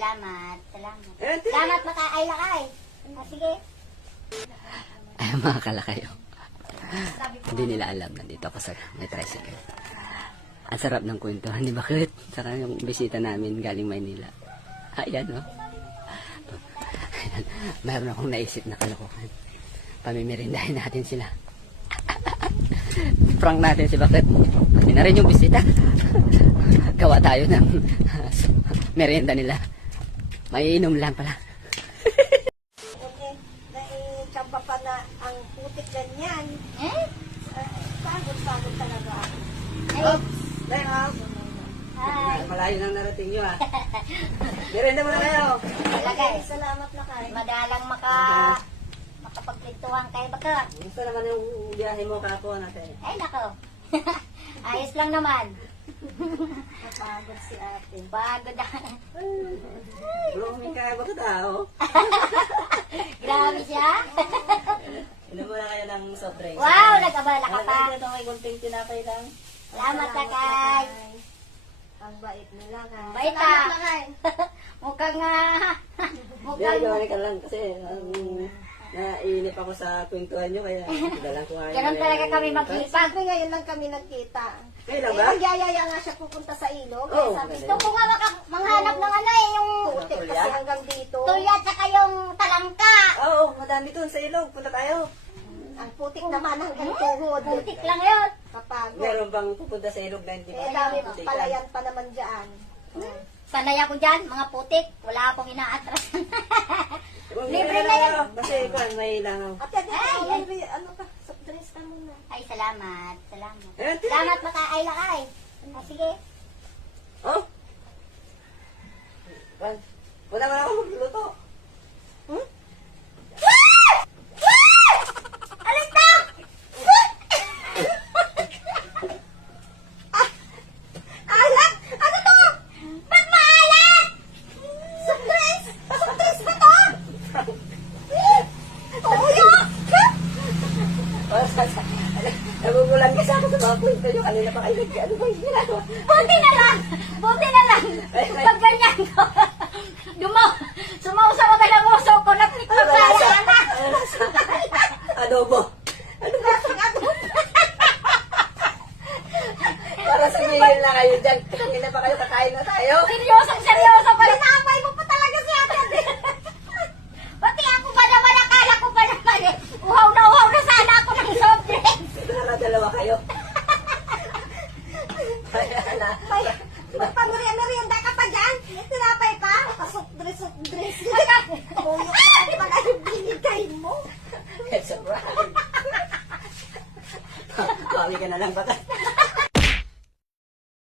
salamat. Salamat. Eh, Salamat ay lakay. Ah, sige. Ay, mga kalakayo. Hindi nila alam, nandito ako sa may tricycle. Ang sarap ng kwentuhan, di ba, Kurt? Saka yung bisita namin galing Maynila. Ayan, no? Mayroon akong naisip na kalokohan. Pamimirindahin natin sila. Prank natin si Bakit. Hindi na rin yung bisita. Gawa tayo ng merienda nila. Maiinom lang pala. Tsamba pa na ang putik ganyan. Eh? Pagod talaga ako. Ay. Bang, Ay. Malayo nang narating nyo, ah. Merienda mo na kayo. Lagay. Salamat na kayo. Madalang makapagpintuhan kay Bakit. Gusto naman yung biyahe mo kako natin. Ay, nako. Ayos lang naman. Napagod si ate. Pagod na. Blooming ka ba tao? Grabe siya. Inom mo na kayo ng soft drinks. Wow, nag-abala ka pa. Ito may kunting tinapay lang. Salamat ka kay. Ang bait nila ka. Bait ka. Mukhang Ginagawa ka lang kasi naiinip ako sa kwentuhan nyo kaya dalang ko nga. Ganun talaga kami maglipag. Sabi ngayon lang kami nagkita. Kayo lang ba? Nagyayaya nga siya pupunta sa ilog. Oo. Sabi Gusto ko nga manghanap ng ano eh, yung putik kasi hanggang dito. tulya at saka yung talangka. Oo, madami doon sa ilog. Punta tayo. Ang putik naman hanggang tuhod. Putik lang yun. Kapagod. Meron bang pupunta sa ilog na hindi Eh, dami palayan pa naman dyan. Sanay ako dyan, mga putik. Wala akong inaatras. Libre Libre na yan. Kasi kung may langaw. Ate, Ay, ano ka? Soft drinks ka muna. Ay, salamat. Salamat. Eh, Salamat ay lakay. Ah, sige. Oh? Wala man ako magluto. Alis na! Alat! Ano to? Ba't maalat? Soft drinks! Soft drinks ba to? Nagugulan kasi ako sa mga kwento nyo. Kanina pa kayo ano ba yung ginagawa? Buti na lang! Buti na lang! Pag ganyan ko, sumausaw ka ng uso ko na pagpapala na! Adobo. Ano lasang adobo? Para sabihin na kayo dyan. Kanina pa kayo kakain na tayo. Seryoso pa rin. Naamay mo pa talaga si ate. Pati ako pa naman, akala ko pa naman eh. Uhaw na sana ako ng soft drinks. Nakadalawa kayo. May magpamerienda ka pa dyan? May tinapay pa? Soft drinks. Tuyo ka pala yung binigay mo. It's a brand. Bawi ka na lang baka.